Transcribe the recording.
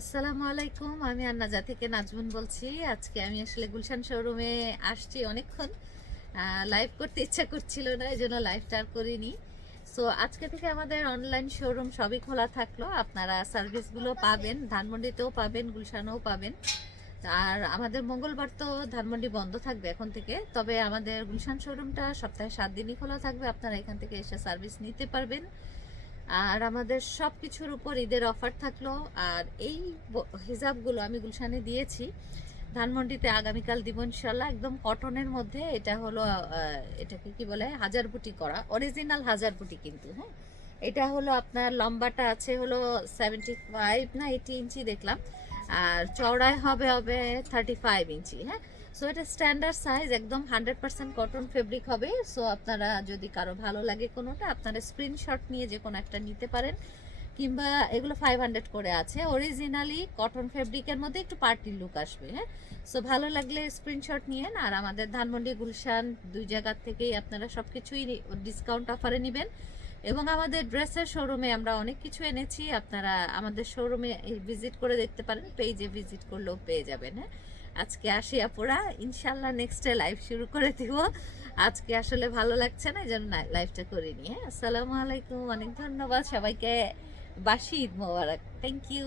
আসসালামু আলাইকুম। আমি আন্নাজা থেকে নাজমুন বলছি। আজকে আমি আসলে গুলশান শোরুমে আসছি অনেকক্ষণ। লাইভ করতে ইচ্ছা করছিল না, এজন্য লাইভটা আর করিনি। সো আজকে থেকে আমাদের অনলাইন শোরুম সবই খোলা থাকলো। আপনারা সার্ভিসগুলো পাবেন, ধানমন্ডিতেও পাবেন, গুলশানেও পাবেন। আর আমাদের মঙ্গলবার তো ধানমন্ডি বন্ধ থাকবে এখন থেকে, তবে আমাদের গুলশান শোরুমটা সপ্তাহে 7 দিনই খোলা থাকবে। আপনারা এখান থেকে এসে সার্ভিস নিতে পারবেন। আর আমাদের সব কিছুর উপর ঈদের অফার থাকলো। আর এই হিজাবগুলো আমি গুলশানে দিয়েছি, ধানমন্ডিতে আগামীকাল দিব ইনশাল্লাহ। একদম কটনের মধ্যে, এটা হলো এটাকে কি বলে, হাজার বুটি করা, অরিজিনাল হাজার বুটি কিন্তু। হ্যাঁ, এটা হলো আপনার লম্বাটা আছে হলো 75 না 80 ইঞ্চি দেখলাম, আর চওড়ায় হবে হবে 35 ইঞ্চি। হ্যাঁ, সো এটা স্ট্যান্ডার্ড সাইজ, একদম 100% কটন ফেব্রিক হবে। সো আপনারা যদি কারো ভালো লাগে কোনোটা, আপনারা স্ক্রিনশট নিয়ে যে কোনো একটা নিতে পারেন, কিংবা এগুলো 500 করে আছে। অরিজিনালি কটন ফেব্রিকের মধ্যে একটু পার্টি লুক আসবে। হ্যাঁ, সো ভালো লাগলে স্ক্রিনশট নিয়েন। আর আমাদের ধানমন্ডি গুলশান দুই জায়গার থেকেই আপনারা সব কিছুই ডিসকাউন্ট অফারে নেবেন। এবং আমাদের ড্রেসের শোরুমে আমরা অনেক কিছু এনেছি, আপনারা আমাদের শোরুমে ভিজিট করে দেখতে পারেন, পেজে ভিজিট করলেও পেয়ে যাবেন। হ্যাঁ, আজকে আসি আপুরা, ইনশাল্লাহ নেক্সটে লাইভ শুরু করে দিব। আজকে আসলে ভালো লাগছে না, এই জন্য লাইভটা করিনি। হ্যাঁ, আসসালামু আলাইকুম, অনেক ধন্যবাদ সবাইকে। বাসি ঈদ মোবারক। Thank you.